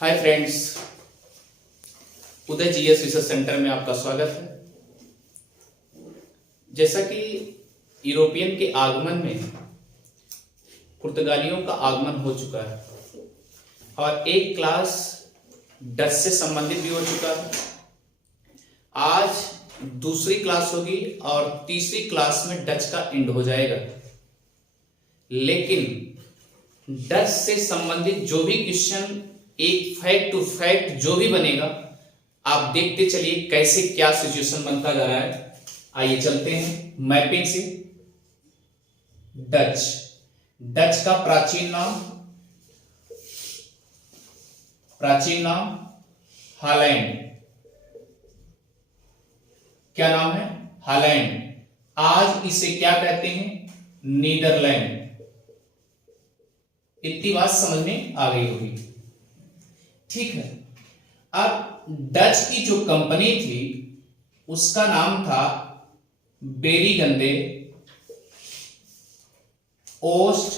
Hi friends, उदय GS research centre में आपका स्वागत है। जैसा कि यूरोपियन के आगमन में पुर्तगालियों का आगमन हो चुका है और एक क्लास डच से संबंधित भी हो चुका है। आज दूसरी क्लास होगी और तीसरी क्लास में डच का एंड हो जाएगा। लेकिन डच से संबंधित जो भी क्वेश्चन एक फैक्ट टू फैक्ट जो भी बनेगा, आप देखते चलिए कैसे क्या सिचुएशन बनता जा रहा है। आइए चलते हैं मैपिंग से। डच डच का प्राचीन नाम हॉलैंड। क्या नाम है? हॉलैंड। आज इसे क्या कहते हैं? नीदरलैंड। इतनी बात समझ में आ गई होगी, ठीक है। अब डच की जो कंपनी थी उसका नाम था बेरीगंदे ओस्ट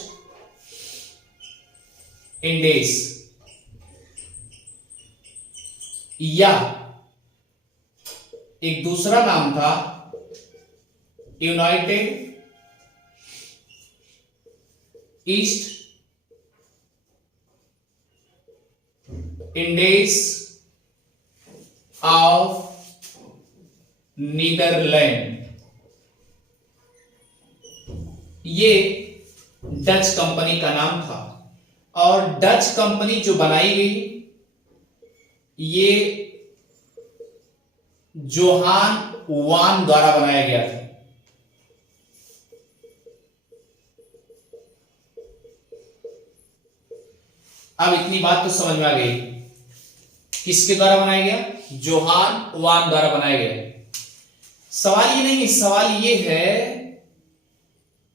इंडीज, या एक दूसरा नाम था United East Indies of Netherland. ये डच कंपनी का नाम था और डच कंपनी जो बनाई गई ये जोहान वान द्वारा बनाया गया था। अब इतनी बात तो समझ में आ गई, किसके द्वारा बनाया गया? जोहान वान द्वारा बनाया गया। सवाल ये नहीं, सवाल ये है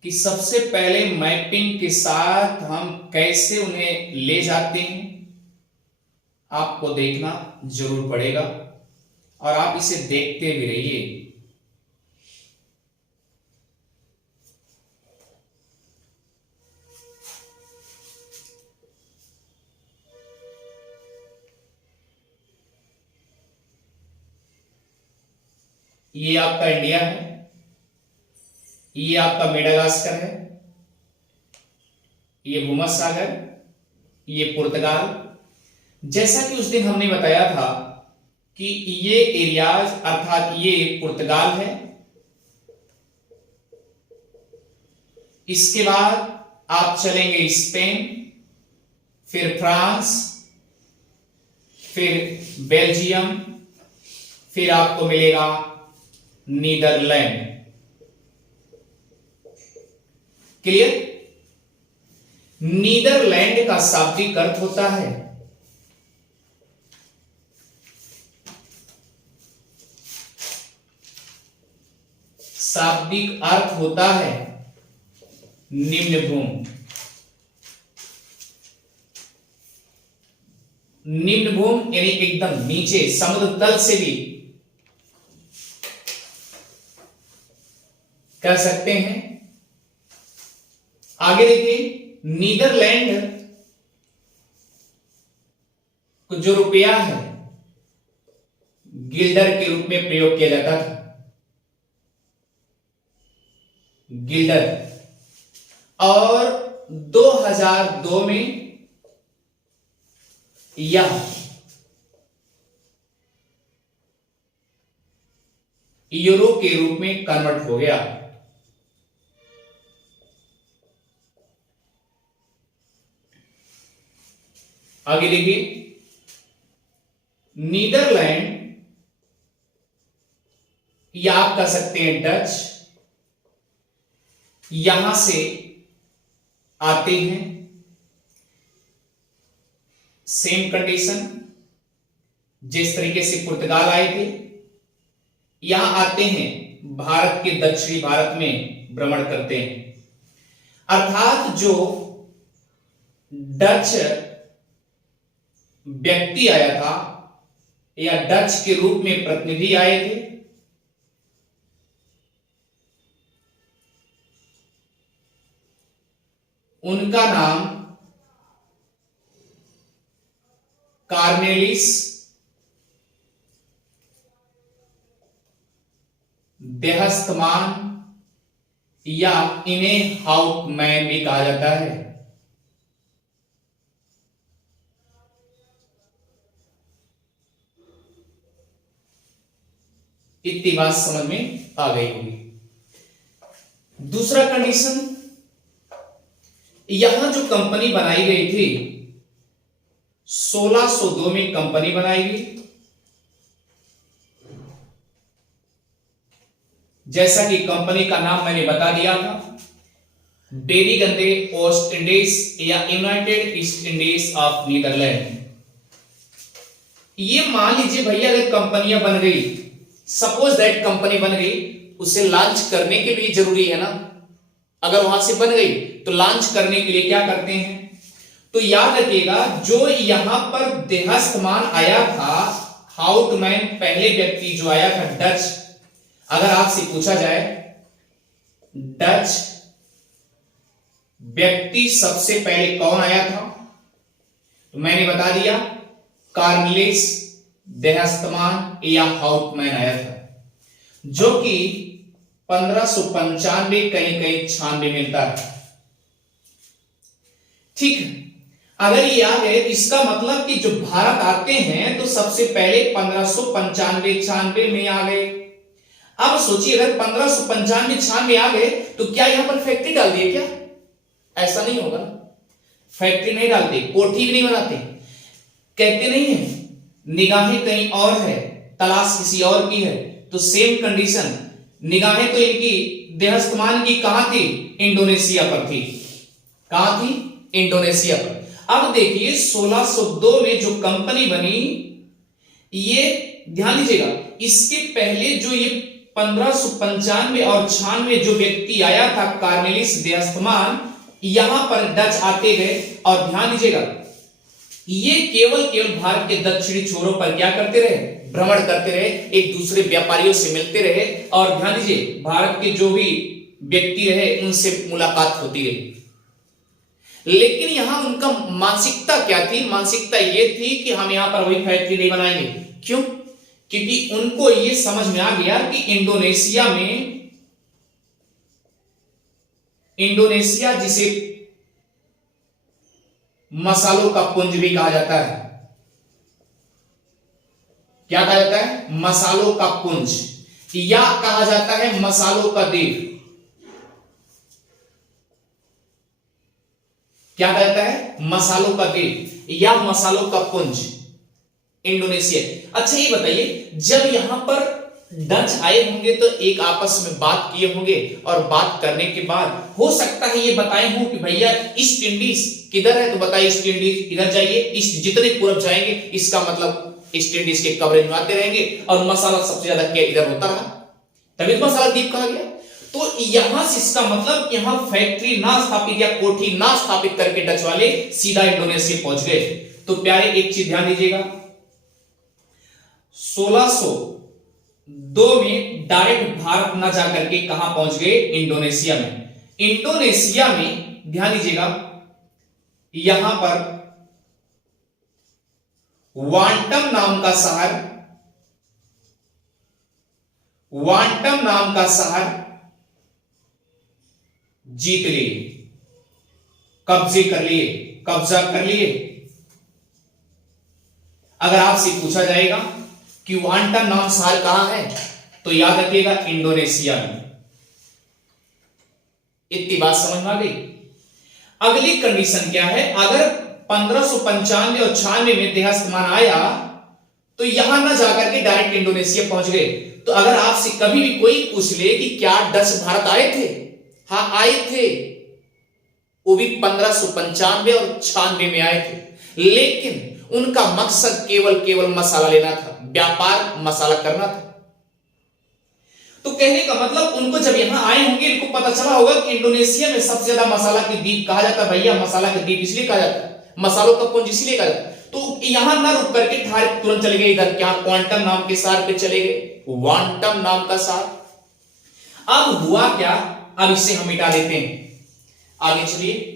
कि सबसे पहले मैपिंग के साथ हम कैसे उन्हें ले जाते हैं, आपको देखना जरूर पड़ेगा और आप इसे देखते भी रहिए। ये आपका इंडिया है, ये आपका मेडागास्कर है, ये भूमध्यसागर, ये पुर्तगाल। जैसा कि उस दिन हमने बताया था कि ये एरियाज अर्थात ये पुर्तगाल है। इसके बाद आप चलेंगे स्पेन, फिर फ्रांस, फिर बेल्जियम, फिर आपको मिलेगा नीदरलैंड। क्लियर? नीदरलैंड का शाब्दिक अर्थ होता है निम्न भूमि। निम्न भूमि यानी एकदम नीचे, समुद्र तल से भी कह सकते हैं। आगे देखिए, नीदरलैंड को जो रुपया है गिल्डर के रूप में प्रयोग किया जाता था। गिल्डर। और 2002 में यह यूरो के रूप में कन्वर्ट हो गया। आगे देखिए, नीदरलैंड या आप कह सकते हैं डच, यहां से आते हैं। सेम कंडीशन जिस तरीके से पुर्तगाल आए थे, यहां आते हैं, भारत के दक्षिणी भारत में भ्रमण करते हैं। अर्थात जो डच व्यक्ति आया था या डच के रूप में प्रतिनिधि आए थे, उनका नाम कार्नेलिस देहस्तमान या इन्हें हाउटमैन भी कहा जाता है। इतनी बात समझ में आ गई होगी। दूसरा कंडीशन, यहां जो कंपनी बनाई गई थी 1602 में कंपनी बनाई गई, जैसा कि कंपनी का नाम मैंने बता दिया था, बेरीगंदे ओस्ट इंडीज या United East Indies of Netherland. ये मान लीजिए भैया अगर कंपनियां बन गई, सपोज दैट कंपनी बन गई, उसे लॉन्च करने के लिए जरूरी है ना, अगर वहां से बन गई तो लॉन्च करने के लिए क्या करते हैं, तो याद रखिएगा जो यहां पर देहस्तमान आया था, हाउटमैन पहले व्यक्ति जो आया था डच, अगर आपसे पूछा जाए डच व्यक्ति सबसे पहले कौन आया था, तो मैंने बता दिया कार्नेलिस देहस्तमान या हाउटमैन आया था, जो कि 1595 कहीं कहीं 96 मिलता है। ठीक है, अगर ये आ गए इसका मतलब कि जो भारत आते हैं तो सबसे पहले 1595-96 में आ गए। अब सोचिए अगर 1595-96 आ गए तो क्या यहां पर फैक्ट्री डाल दिए क्या? ऐसा नहीं होगा, फैक्ट्री नहीं डालते, कोठी भी नहीं बनाते, कहते नहीं है निगाहें कहीं और है, तलाश किसी और की है। तो सेम कंडीशन, निगाहें तो इनकी देहस्तमान की कहां थी? इंडोनेशिया पर थी। कहां थी? इंडोनेशिया पर। अब देखिए 1602 में जो कंपनी बनी, ये ध्यान दीजिएगा, इसके पहले जो ये 1595 और 96 जो व्यक्ति आया था कार्नेलिस देहस्तमान, यहां पर डच आते गए और ध्यान दीजिएगा ये केवल भारत के दक्षिणी छोरों पर क्या करते रहे? भ्रमण करते रहे, एक दूसरे व्यापारियों से मिलते रहे और ध्यान दीजिए भारत के जो भी व्यक्ति रहे उनसे मुलाकात होती रही। लेकिन यहां उनका मानसिकता क्या थी? मानसिकता ये थी कि हम यहां पर वही फैक्ट्री नहीं बनाएंगे। क्यों? क्योंकि उनको ये समझ में आ गया कि इंडोनेशिया जिसे मसालों का पुंज भी कहा जाता है, क्या कहा जाता है? मसालों का पुंज, या कहा जाता है मसालों का द्वीप। क्या कहा जाता है? मसालों का द्वीप या मसालों का पुंज, इंडोनेशिया। अच्छा ये बताइए, जब यहां पर डच आए होंगे तो एक आपस में बात किए होंगे और बात करने के बाद हो सकता है ये बताए हों कि भैया ईस्ट इंडीज किधर है, तो बताइए ईस्ट इंडीज इधर जाइए, ईस्ट जितने पूरब जाएंगे इसका मतलब ईस्ट इंडीज के कवरेज में आते रहेंगे और मसाला सबसे ज्यादा क्या इधर होता रहा, तभी तो मसाला द्वीप कहा गया। तो यहां से इसका मतलब यहां फैक्ट्री ना स्थापित या कोठी ना स्थापित करके डच वाले सीधा इंडोनेशिया पहुंच गए। तो प्यारे एक चीज ध्यान दीजिएगा, 1602 में डायरेक्ट भारत ना जाकर के कहां पहुंच गए? इंडोनेशिया में। इंडोनेशिया में ध्यान दीजिएगा यहां पर वांटम नाम का शहर जीत लिए, कब्जा कर लिए। अगर आपसे पूछा जाएगा कि वांटम नाम शहर कहां है, तो याद रखिएगा इंडोनेशिया में। इतनी बात समझ में आ गई। अगली कंडीशन क्या है? अगर 1595 और 96 में देहस्तमान आया तो यहां ना जाकर के डायरेक्ट इंडोनेशिया पहुंच गए। तो अगर आपसे कभी भी कोई पूछ ले कि क्या डच भारत आए थे, हाँ आए थे, वो भी 1595 और 96 में आए थे, लेकिन उनका मकसद केवल मसाला लेना था, व्यापार मसाला करना था। तो कहने का मतलब उनको जब यहां आए होंगे इनको पता चला होगा कि इंडोनेशिया में सबसे ज्यादा मसाला की द्वीप कहा जाता है। भैया मसाला की द्वीप इसलिए कहा जाता है, मसालों का पुंज इसलिए कहा जाता है। तो यहां ना रुक करके डायरेक्ट तुरंत चले गए इधर, क्या क्वांटम नाम के शहर पे चले गए, वांटम नाम का शहर। अब हुआ क्या? अब इसे हम मिटा देते हैं, आगे चलिए।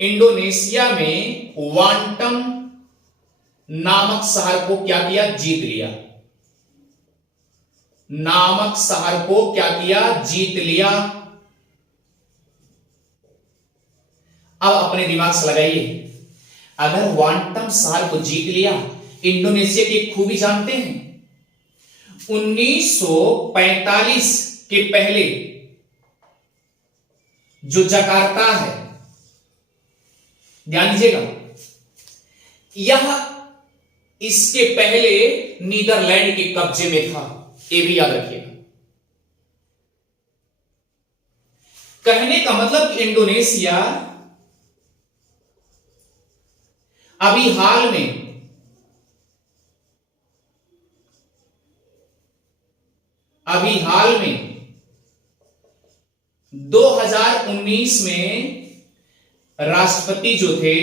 इंडोनेशिया में वांटम नामक शहर को क्या किया? जीत लिया। नामक शहर को क्या किया? जीत लिया। अब अपने दिमाग से लगाइए, अगर वांटम शहर को जीत लिया, इंडोनेशिया की एक खूबी जानते हैं, 1945 के पहले जो जकार्ता है, ध्यान दीजिएगा, यह इसके पहले नीदरलैंड के कब्जे में था, ये भी याद रखिएगा। कहने का मतलब इंडोनेशिया अभी हाल में 2019 में राष्ट्रपति जो थे,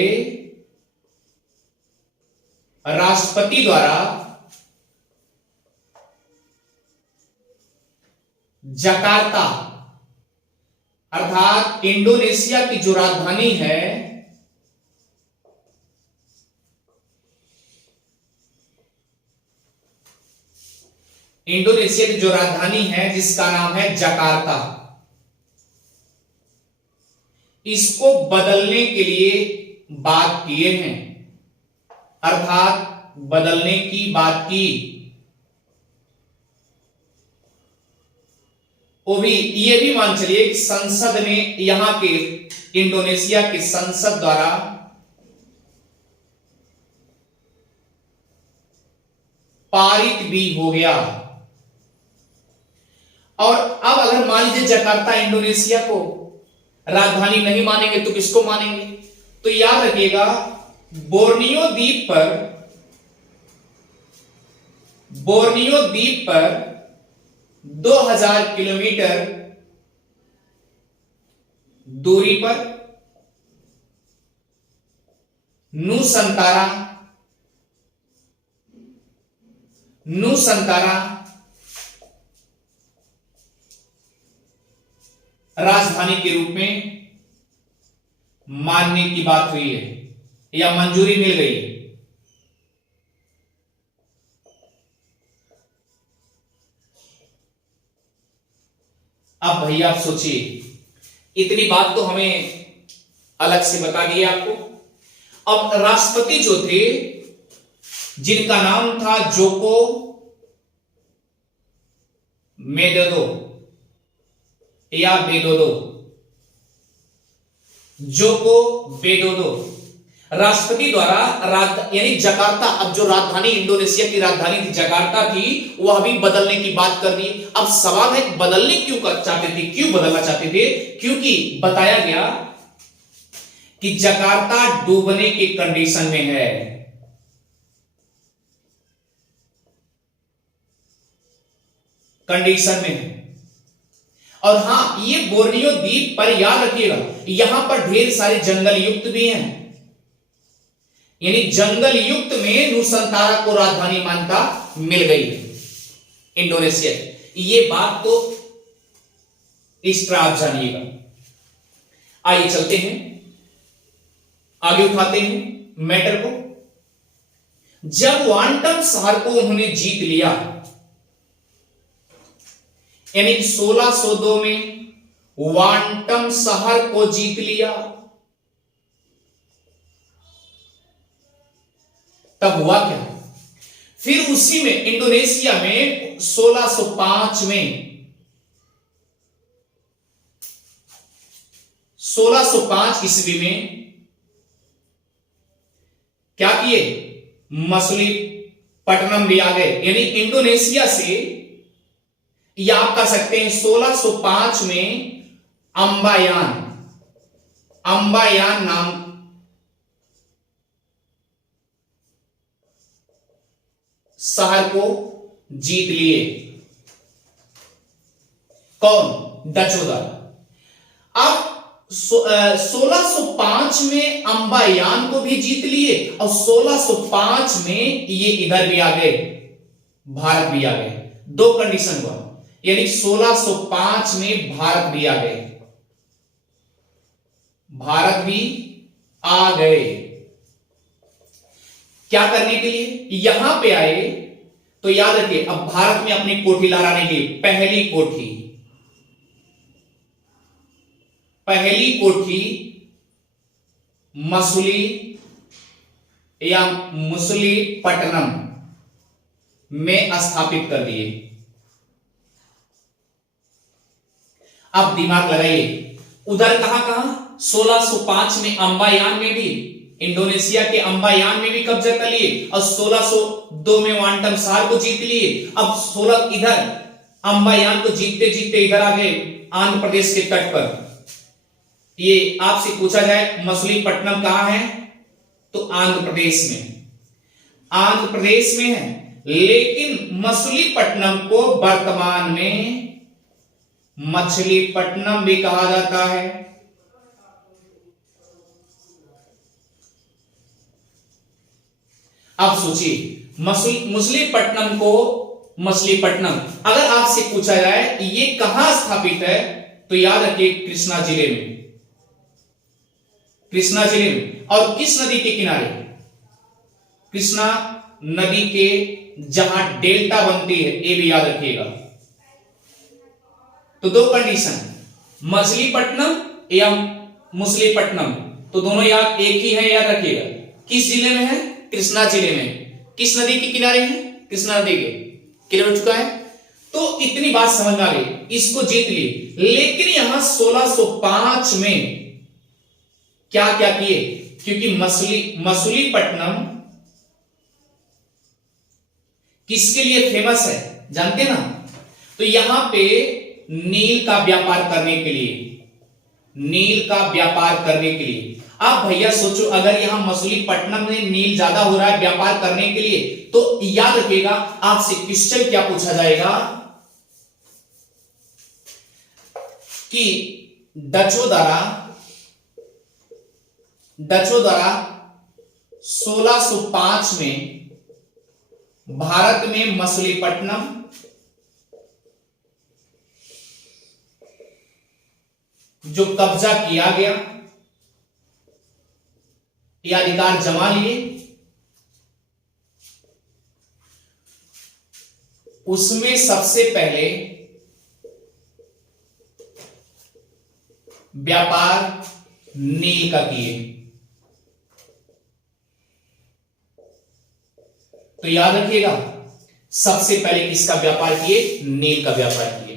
राष्ट्रपति द्वारा जकार्ता अर्थात इंडोनेशिया की जो राजधानी है, इंडोनेशिया की जो राजधानी है जिसका नाम है जकार्ता, इसको बदलने के लिए बात किए हैं, अर्थात बदलने की बात की। वो भी ये भी मान चलिए कि संसद ने, यहां के इंडोनेशिया की संसद द्वारा पारित भी हो गया। और अब अगर मान लीजिए जकार्ता इंडोनेशिया को राजधानी नहीं मानेंगे तो किसको मानेंगे? तो याद रखिएगा, बोर्नियो द्वीप पर 2000 किलोमीटर दूरी पर नुसंतारा राजधानी के रूप में मानने की बात हुई है या मंजूरी मिल गई है। अब भैया आप सोचिए, इतनी बात तो हमें अलग से बता दी आपको। अब राष्ट्रपति जो थे, जिनका नाम था जोको मेडोडो या बेडोडो, जोको बेडोडो, राष्ट्रपति द्वारा यानी जकार्ता, अब जो राजधानी इंडोनेशिया की राजधानी थी जकार्ता थी, वह भी बदलने की बात कर दी। अब सवाल है बदलने क्यों चाहते थे, क्यों बदलना चाहते थे? क्योंकि बताया गया कि जकार्ता डूबने के कंडीशन में है। कंडीशन में है। और हां, ये बोर्नियो द्वीप पर याद रखिएगा, यहां पर ढेर सारे जंगल युक्त भी हैं, यानी जंगल युक्त में नुसंतारा को राजधानी मान्यता मिल गई है इंडोनेशिया। ये बात तो इस तरह आप जानिएगा। आइए चलते हैं, आगे उठाते हैं मैटर को। जब वांटम शहर को उन्होंने जीत लिया, यानी 1602 में वांटम शहर को जीत लिया, तब हुआ क्या? फिर उसी में इंडोनेशिया में 1605 ईस्वी में क्या किए? मछलीपट्टनम भी आ गए, यानी इंडोनेशिया से, या आप कह सकते हैं 1605 में अंबायान नाम शहर को जीत लिए। कौन? डचों द्वारा। अब 1605 में अंबायान को भी जीत लिए और 1605 में ये इधर भी आ गए, भारत भी आ गए। दो कंडीशन हुआ, यानी 1605 में भारत भी आ गए भारत भी आ गए। क्या करने के लिए? यहां पे आए तो याद रखिए, अब भारत में अपनी कोठी लहराने के लिए पहली कोठी मसूली या मसूलीपट्टनम में स्थापित कर दिए। अब दिमाग लगाइए, उधर कहां 1605 में अंबायान में भी, इंडोनेशिया के अंबायान में भी कब्जा कर लिए और 1602 में वांटम सार को जीत लिए। अब 16 इधर अंबायान को जीतते जीतते इधर आ गए आंध्र प्रदेश के तट पर। ये आपसे पूछा जाए मसूलीपट्टनम कहां है, तो आंध्र प्रदेश में है। लेकिन मसूलीपट्टनम को वर्तमान में मछलीपट्टनम भी कहा जाता है। अब सोचिए, मछलीपट्टनम को मछलीपट्टनम अगर आपसे पूछा जाए ये कहां स्थापित है, तो याद रखिए कृष्णा जिले में। और किस नदी के किनारे? कृष्णा नदी के जहां डेल्टा बनती है, ये भी याद रखिएगा। तो दो कंडीशन, मछलीपट्टनम या मसूलीपट्टनम, तो दोनों याद एक ही है, याद रखिएगा। किस जिले में है? कृष्णा जिले में। किस नदी के किनारे है? कृष्णा नदी के। क्लियर हो चुका है? तो इतनी बात समझ में आ गई, इसको जीत लिए। लेकिन यहां 1605 में क्या क्या किए, क्योंकि मसूलीपट्टनम किसके लिए फेमस है जानते ना? तो यहां पे नील का व्यापार करने के लिए। आप भैया सोचो, अगर यहां मसूलीपट्टनम में नील ज्यादा हो रहा है व्यापार करने के लिए, तो याद रखिएगा आपसे क्वेश्चन क्या पूछा जाएगा कि डचों द्वारा 1605 में भारत में मसूलीपट्टनम जो कब्जा किया गया, ये अधिकार जमा लिए, उसमें सबसे पहले व्यापार नील का किए। तो याद रखिएगा, सबसे पहले किसका व्यापार किए? नील का व्यापार किए।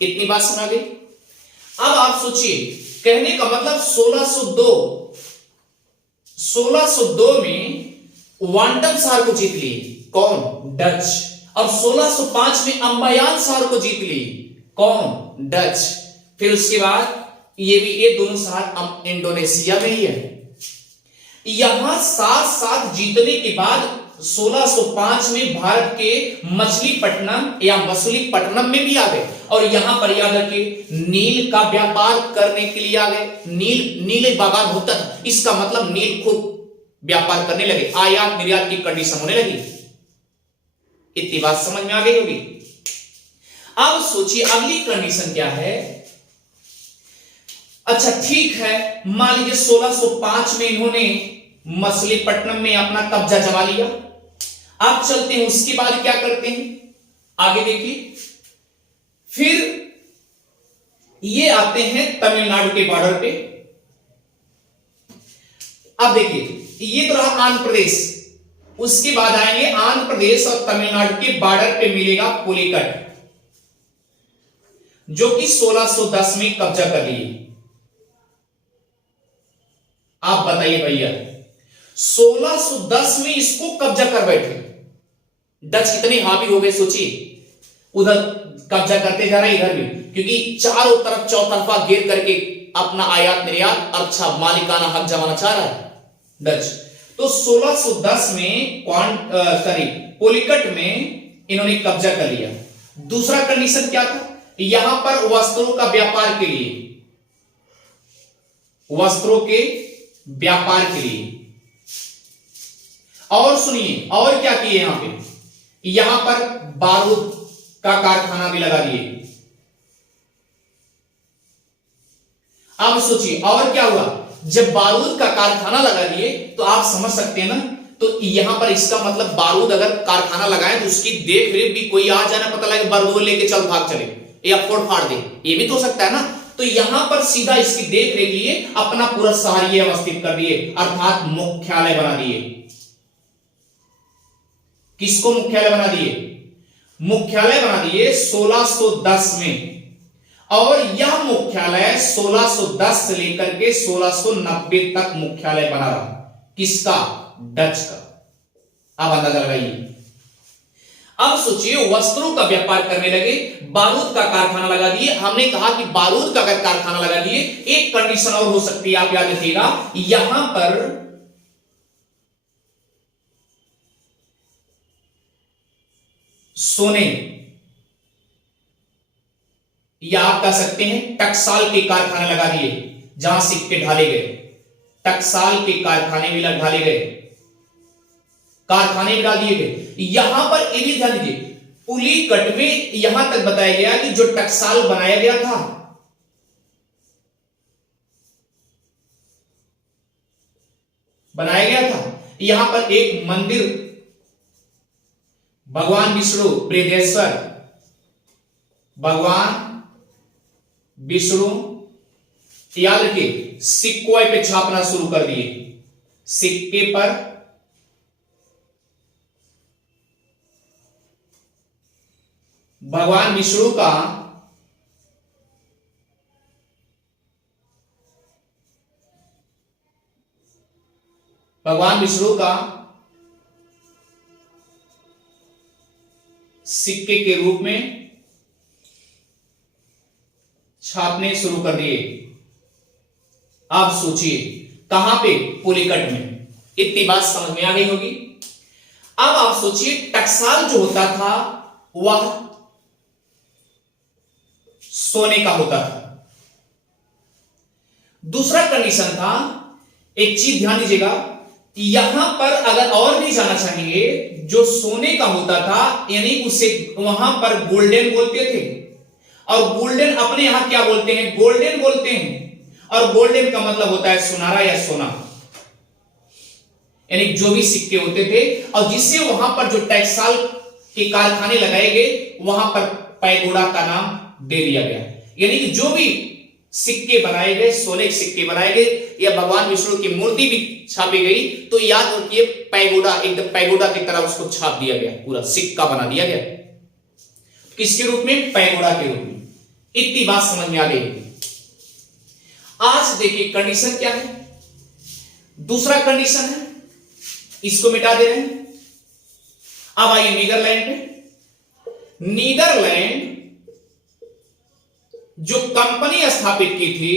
इतनी बात सुना गई। अब आप सोचिए, कहने का मतलब 1602 में वांटम सार को जीत लिए, कौन? डच। और 1605 में अंबायान सार को जीत लिए, कौन? डच। फिर उसके बाद ये दोनों सार इंडोनेशिया में ही है। यहां साथ साथ जीतने के बाद 1605 में भारत के मछलीपट्टनम या मसूलीपट्टनम में भी आ गए, और यहां पर याद रखिए नील का व्यापार करने के लिए आ गए। नील बागान होता था, इसका मतलब नील खूब व्यापार करने लगे, आयात निर्यात की कंडीशन होने लगी। इतनी बात समझ में आ गई होगी। अब सोचिए अगली कंडीशन क्या है। अच्छा ठीक है, मान लीजिए 1605 में इन्होंने मछलीपट्टनम में अपना कब्जा जमा लिया। अब चलते हैं, उसके बाद क्या करते हैं, आगे देखिए। फिर ये आते हैं तमिलनाडु के बॉर्डर पे। अब देखिए, ये तो रहा आंध्र प्रदेश, उसके बाद आएंगे आंध्र प्रदेश और तमिलनाडु के बॉर्डर पे मिलेगा पुलिकट, जो कि 1610 में कब्जा कर लिए। आप बताइए भैया, 1610 में इसको कब्जा कर बैठे, डच कितने हावी हो गए सोचिए। उधर कब्जा करते जा रहे, इधर भी, क्योंकि चारों तरफ चौतरफा घेर करके अपना आयात निर्यात अच्छा मालिकाना हक जमाना चाह रहा है डच। तो 1610 में पुलिकट में इन्होंने कब्जा कर लिया। दूसरा कंडीशन क्या था, यहां पर वस्त्रों का व्यापार के लिए, और सुनिए और क्या किए, यहां पर बारूद का कारखाना भी लगा दिए। अब सोचिए और क्या हुआ, जब बारूद का कारखाना लगा दिए तो आप समझ सकते हैं ना, तो यहां पर इसका मतलब बारूद अगर कारखाना लगाए तो उसकी देख रेख भी कोई आ जाना, पता लगे बारूद लेके चल भाग चले या फोड़ फाड़ दे, ये भी तो हो सकता है ना। तो यहां पर सीधा इसकी देख रेख लिए अपना पूरा शहर ये अवस्थित कर दिए, अर्थात मुख्यालय बना दिए। किसको मुख्यालय बना दिए? मुख्यालय बना दिए 1610 में, और यह मुख्यालय 1610 से लेकर के 1690 तक मुख्यालय बना रहा। किसका? डच का। अब अंदाजा लगाइए। अब सोचिए वस्त्रों का व्यापार करने लगे, बारूद का कारखाना लगा दिए। हमने कहा कि बारूद का अगर कारखाना लगा दिए, एक कंडीशन और हो सकती है, आप याद रखिएगा, यहां पर सोने या आप कह सकते हैं टकसाल के कारखाने लगा दिए, जहां सिक्के ढाले गए, टकसाल के कारखाने भी ढाले गए, कारखाने भी डाल दिए गए। यहां पर ये भी ध्यान दीजिए, पुलिकट में यहां तक बताया गया कि जो टकसाल बनाया गया था, यहां पर एक मंदिर भगवान विष्णु बृहदेश्वर, भगवान विष्णु, याद रखिए, सिक्कों पे छापना शुरू कर दिए, सिक्के पर भगवान विष्णु का सिक्के के रूप में छापने शुरू कर दिए। आप सोचिए कहां पे? पुलिकट में। इतनी बात समझ में आ गई होगी। अब आप सोचिए टकसाल जो होता था वह सोने का होता था। दूसरा कंडीशन था, एक चीज ध्यान दीजिएगा, यहां पर अगर और भी जाना चाहेंगे, जो सोने का होता था यानी उसे वहां पर गोल्डन बोलते थे, और गोल्डन अपने यहां क्या बोलते हैं? गोल्डन बोलते हैं। और गोल्डन का मतलब होता है सुनहरा या सोना, यानी जो भी सिक्के होते थे, और जिससे वहां पर जो टकसाल के कारखाने लगाए गए वहां पर पैगोडा का नाम दे दिया गया। यानी कि जो भी सिक्के बनाए गए, सोने के सिक्के बनाए गए या भगवान विष्णु की मूर्ति भी छापी गई, तो याद रखिए पैगोडा, एकदम पैगोडा की तरह उसको छाप दिया गया, पूरा सिक्का बना दिया गया। किसके रूप में? पैगोडा के रूप में। इतनी बात समझ में आ गई। आज देखिए कंडीशन क्या है, दूसरा कंडीशन है, इसको मिटा दे रहे हैं। अब आइए नीदरलैंड पे। नीदरलैंड जो कंपनी स्थापित की थी,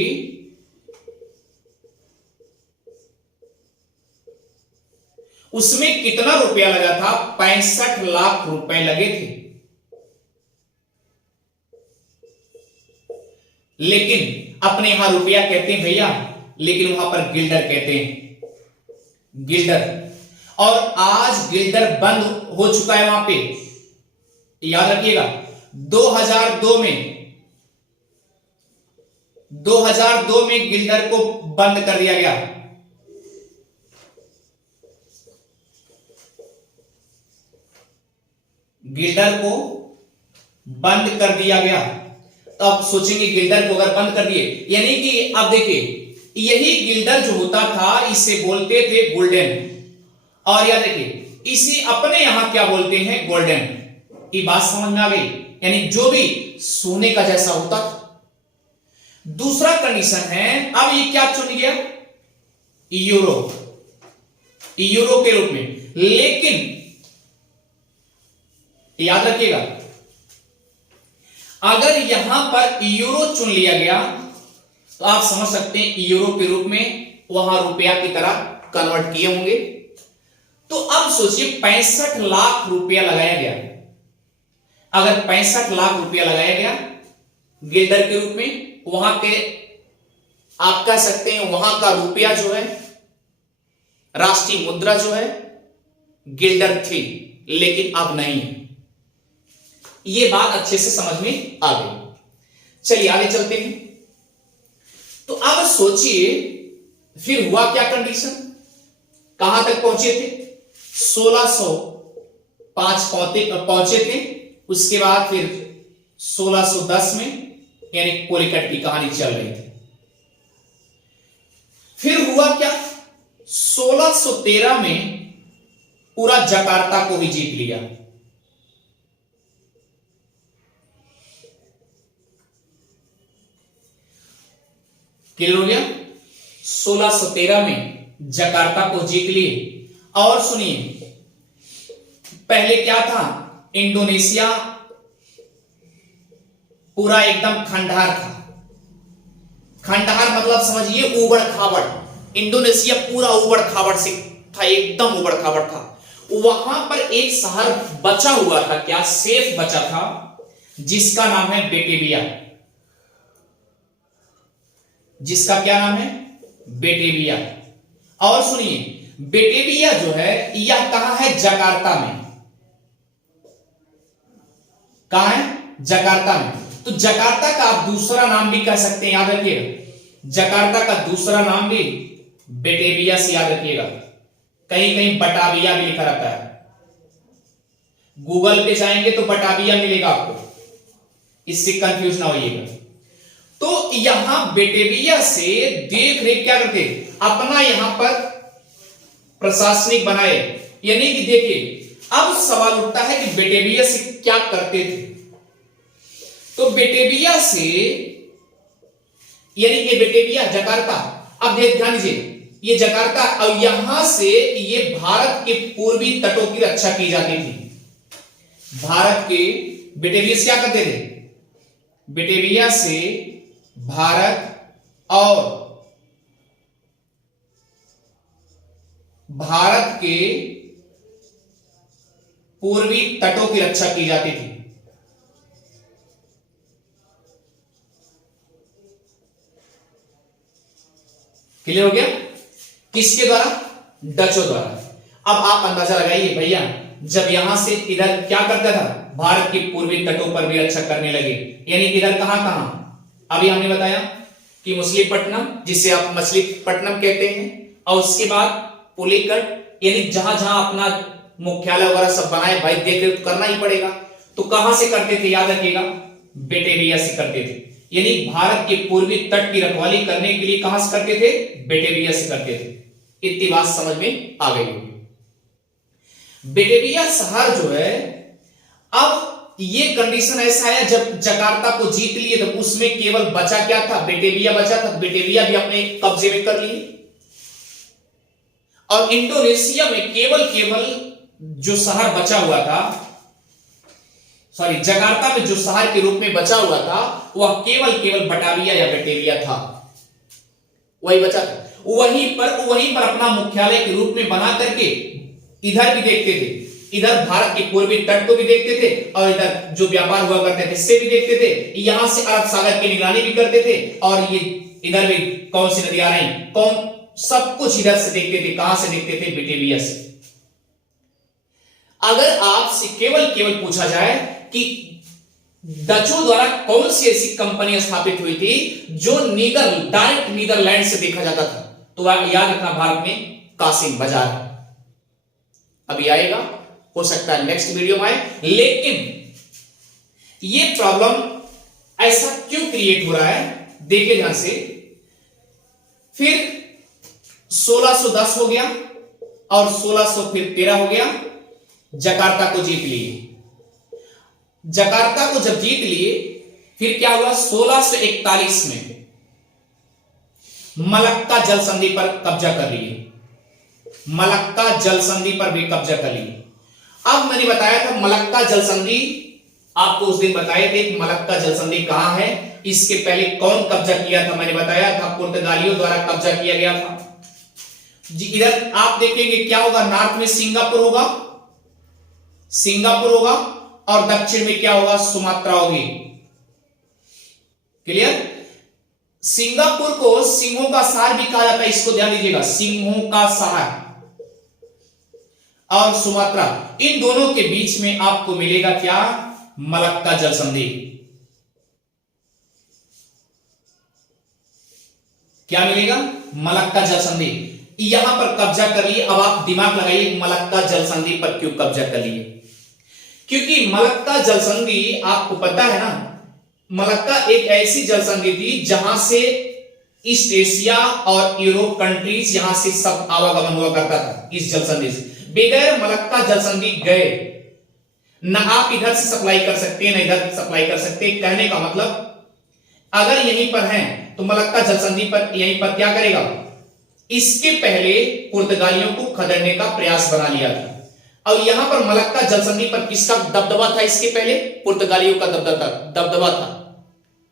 उसमें कितना रुपया लगा था? 65 लाख रुपए लगे थे। लेकिन अपने यहां रुपया कहते हैं भैया, लेकिन वहां पर गिल्डर कहते हैं, गिल्डर। और आज गिल्डर बंद हो चुका है वहां पे, याद रखिएगा। 2002 में गिल्डर को बंद कर दिया गया। गिल्डर को बंद कर दिया गया। तो आप सोचेंगे गिल्डर को अगर बंद कर दिए, यानी कि अब देखिए, यही गिल्डर जो होता था इसे बोलते थे गोल्डन, और याद रखिए इसे अपने यहां क्या बोलते हैं? गोल्डन। ये बात समझ में आ गई, यानी जो भी सोने का जैसा होता था। दूसरा कंडीशन है, अब ये क्या चुन गया? यूरो, यूरो के रूप में। लेकिन याद रखिएगा, अगर यहां पर यूरो चुन लिया गया तो आप समझ सकते हैं यूरो के रूप में वहां रुपया की तरह कन्वर्ट किए होंगे। तो अब सोचिए 65 लाख रुपया लगाया गया। अगर 65 लाख रुपया लगाया गया गिल्डर के रूप में, वहां के आप कह सकते हैं वहां का रुपया जो है, राष्ट्रीय मुद्रा जो है, गिल्डर थी, लेकिन अब नहीं है। ये बात अच्छे से समझ में आ गई। चलिए आगे चलते हैं। तो अब सोचिए फिर हुआ क्या कंडीशन, कहां तक पहुंचे थे, 1605 पहुंचे थे। उसके बाद फिर 1610 में यानी कोलिकट की कहानी चल रही थी। फिर हुआ क्या, 1613 में पूरा जकार्ता को ही जीत लिया। क्लियर हो गया, 1613 में जकार्ता को जीत लिए। और सुनिए, पहले क्या था, इंडोनेशिया पूरा एकदम खंडहर था। खंडहर मतलब समझिए उबड़ खाबड़, इंडोनेशिया पूरा उबड़ खाबड़ से था, एकदम उबड़ खाबड़ था। वहां पर एक शहर बचा हुआ था, क्या सेफ बचा था, जिसका नाम है बेटेविया। जिसका क्या नाम है, बेटेविया। और सुनिए, बेटेविया जो है यह कहां है, जकार्ता में। कहां है, जकार्ता में। तो जकार्ता का आप दूसरा नाम भी कह सकते हैं, याद रखिएगा, जकार्ता का दूसरा नाम भी बेटेविया से याद रखिएगा। कहीं कहीं बटाविया भी लिखा रहता है, गूगल पे जाएंगे तो बटाविया मिलेगा आपको, इससे कंफ्यूज ना होइएगा। तो यहां बेटेविया से देख रेख क्या करते, अपना यहां पर प्रशासनिक बनाए। यानी कि देखिए, अब सवाल उठता है कि बेटेविया से क्या करते थे। तो बेटेविया से यानी कि बेटेविया, जकार्ता, अब ध्यान दीजिए, ये जकार्ता और यहां से ये भारत के पूर्वी तटों की रक्षा की जाती थी। भारत के बेटेविया से क्या करते थे, बेटेविया से भारत और भारत के पूर्वी तटों की रक्षा की जाती थी। क्लियर हो गया, किसके द्वारा, डचों द्वारा। अब आप अंदाजा लगाइए भैया, जब यहां से इधर क्या करता था, भारत के पूर्वी तटों पर भी रक्षा करने लगे, यानी इधर कहां कहां, अभी हमने बताया कि मछलीपट्टनम, जिसे आप मछलीपट्टनम कहते हैं, और उसके बाद पुलिकट, यानी जहां जहां अपना मुख्यालय वगैरह सब बनाए, भाई देख रेख करना ही पड़ेगा। तो कहां से करते थे, याद रखिएगा, बेटेविया से करते थे। यानी भारत के पूर्वी तट की रखवाली करने के लिए कहां से करते थे, बेटेविया से करते थे। इतनी बात समझ में आ गई होगी। बेटेविया शहर जो है, अब ये कंडीशन ऐसा है, जब जकार्ता को जीत लिए तो उसमें केवल बचा क्या था, बेटेविया बचा था। बेटेविया भी अपने कब्जे में कर लिए। और इंडोनेशिया में केवल जो शहर बचा हुआ था, सॉरी, जकार्ता में जो शहर के रूप में बचा हुआ था, वह केवल बटाविया या बेटेविया था, वही बचा था। वहीं पर अपना मुख्यालय के रूप में बना करके इधर भी देखते थे, इधर भारत के पूर्वी तट को भी देखते थे, और इधर जो व्यापार हुआ करते थे इससे भी देखते थे। यहां से अरब सागर की निगरानी भी करते थे, और ये इधर भी कौन सी नदी आ रही, कौन, सब कुछ इधर से देखते थे। कहां से देखते थे, बेटेविया से। अगर आपसे केवल पूछा जाए कि डचों द्वारा कौन सी ऐसी कंपनी स्थापित हुई थी जो डायरेक्ट नीदरलैंड से देखा जाता था, तो याद रखना, भारत में कासिम बाजार। अभी आएगा, हो सकता है नेक्स्ट वीडियो में आए। लेकिन ये प्रॉब्लम ऐसा क्यों क्रिएट हो रहा है, देखिए ध्यान से। फिर 1610 हो गया और 1613 हो गया, जकार्ता को जीत लिए। जकार्ता को जब जीत लिए, फिर क्या हुआ, 1641 में मलक्का जल संधि पर कब्जा कर लिए। मलक्का जल संधि पर भी कब्जा कर लिए। अब मैंने बताया था मलक्का जल संधि, आपको उस दिन बताए थे कि मलक्का जल संधि कहां है। इसके पहले कौन कब्जा किया था, मैंने बताया था, पुर्तगालियों द्वारा कब्जा किया गया था जी। इधर आप देखेंगे क्या होगा, नॉर्थ में सिंगापुर होगा, सिंगापुर होगा, और दक्षिण में क्या होगा, सुमात्रा होगी। क्लियर। सिंगापुर को सिंहों का शहर भी कहा जाता है, इसको ध्यान दीजिएगा, सिंहों का शहर। और सुमात्रा, इन दोनों के बीच में आपको मिलेगा क्या, मलक्का जल संधि। क्या मिलेगा? मलक्का जल संधि। यहां पर कब्जा कर लिए। अब आप दिमाग लगाइए मलक्का जल संधि पर क्यों कब्जा कर लिए? क्योंकि मलक्का जल संधि आपको पता है ना, मलक्का एक ऐसी जल संधि थी जहां से ईस्ट एशिया और यूरोप कंट्रीज यहां से सब आवागमन हुआ करता था इस जल संधि से। बगैर मलक्का जल संधि गए न आप इधर से सप्लाई कर सकते हैं न इधर सप्लाई कर सकते। कहने का मतलब अगर यहीं पर हैं तो मलक्का जल संधि पर यहीं पर क्या करेगा? इसके पहले पुर्तगालियों को खदेड़ने का प्रयास बना लिया था। और यहां पर मलक्का जल संधि पर किसका दबदबा था? इसके पहले पुर्तगालियों का दबदबा था,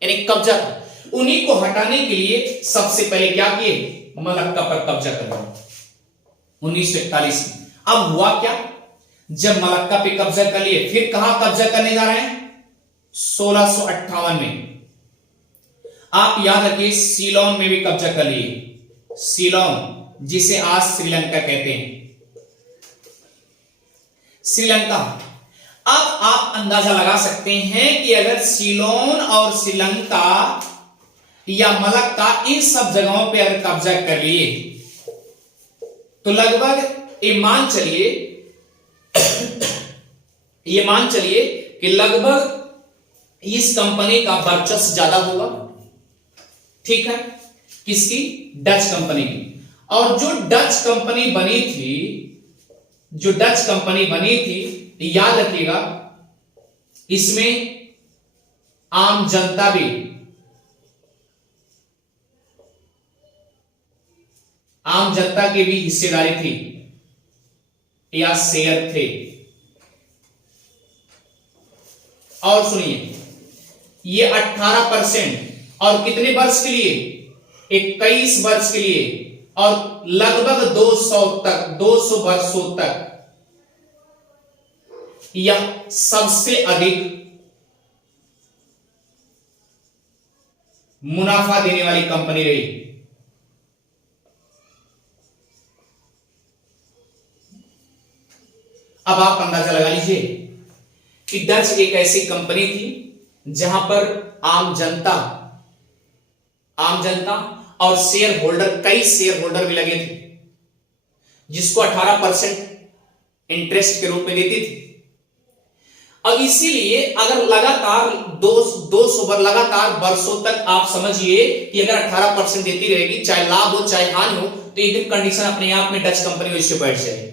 यानी कब्जा था। उन्हीं को हटाने के लिए सबसे पहले क्या किए? मलक्का पर कब्जा कर लिया 1941 में। अब हुआ क्या? जब मलक्का पे कब्जा कर लिए, फिर कहां कब्जा करने जा रहे हैं? 1658 में आप याद रखिए सीलोन में भी कब्जा कर लिए। सीलोन जिसे आज श्रीलंका कहते हैं, श्रीलंका। अब आप अंदाजा लगा सकते हैं कि अगर सीलोन और श्रीलंका या मलक्का इन सब जगहों पे अगर कब्जा कर लिए तो लगभग ये मान चलिए कि लगभग इस कंपनी का वर्चस्व ज्यादा होगा। ठीक है, किसकी? डच कंपनी की। और जो डच कंपनी बनी थी याद रखिएगा इसमें आम जनता की भी हिस्सेदारी थी या शेयर थे। और सुनिए, ये 18% और कितने वर्ष के लिए? 21 वर्ष के लिए और लगभग 200 वर्षों तक यह सबसे अधिक मुनाफा देने वाली कंपनी रही। अब आप अंदाजा लगा लीजिए कि डच एक ऐसी कंपनी थी जहां पर आम जनता और शेयर होल्डर, कई शेयर होल्डर भी लगे थे, जिसको 18% इंटरेस्ट के रूप में देती थी। अब इसीलिए अगर लगातार 200 लगातार वर्षों तक आप समझिए कि अगर 18% देती रहेगी, चाहे लाभ हो चाहे हानि हो, तो एक दिन कंडीशन अपने आप में डच कंपनी इससे बैठ जाएगी।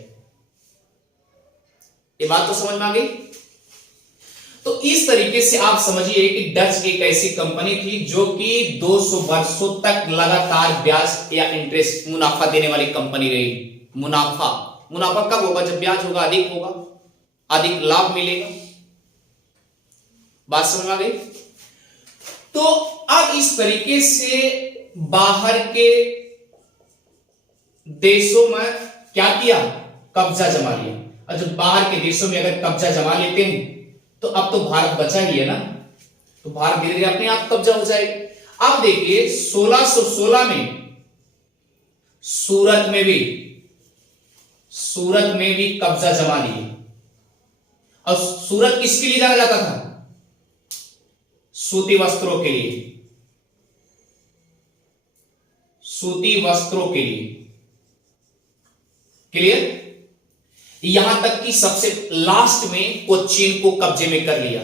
ये बात तो समझ में आ गई। तो इस तरीके से आप समझिए कि डच एक ऐसी कंपनी थी जो कि 200 वर्षों तक लगातार ब्याज या इंटरेस्ट मुनाफा देने वाली कंपनी रही। मुनाफा कब होगा? जब ब्याज होगा, अधिक होगा, अधिक लाभ मिलेगा। बात समझ में आ गई। तो अब इस तरीके से बाहर के देशों में क्या किया? कब्जा जमा लिया। और जब बाहर के देशों में अगर कब्जा जमा लेते हैं तो अब तो भारत बचा ही है ना, तो भारत धीरे धीरे अपने आप कब्जा हो जाएगा। अब देखिए 1616 में सूरत में भी कब्जा जमा लिए। और सूरत किसके लिए जाना जाता था? सूती वस्त्रों के लिए, क्लियर। यहां तक कि सबसे लास्ट में कोचीन को कब्जे में कर लिया,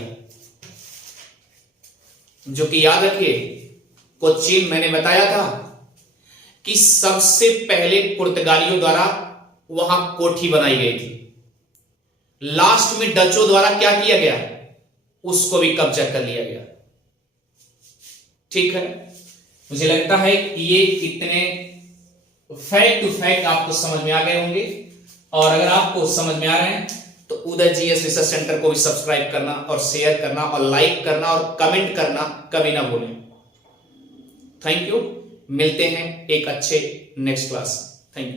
जो कि याद रखिए कोचीन मैंने बताया था कि सबसे पहले पुर्तगालियों द्वारा वहां कोठी बनाई गई थी। लास्ट में डचों द्वारा क्या किया गया? उसको भी कब्जा कर लिया गया। ठीक है, मुझे लगता है कि ये इतने फैक्ट टू फैक्ट आपको समझ में आ गए होंगे। और अगर आपको समझ में आ रहे हैं तो उदय जीएस रिसर्च सेंटर को भी सब्सक्राइब करना और शेयर करना और लाइक करना और कमेंट करना कभी ना भूलें। Thank you. मिलते हैं एक अच्छे नेक्स्ट क्लास। Thank you.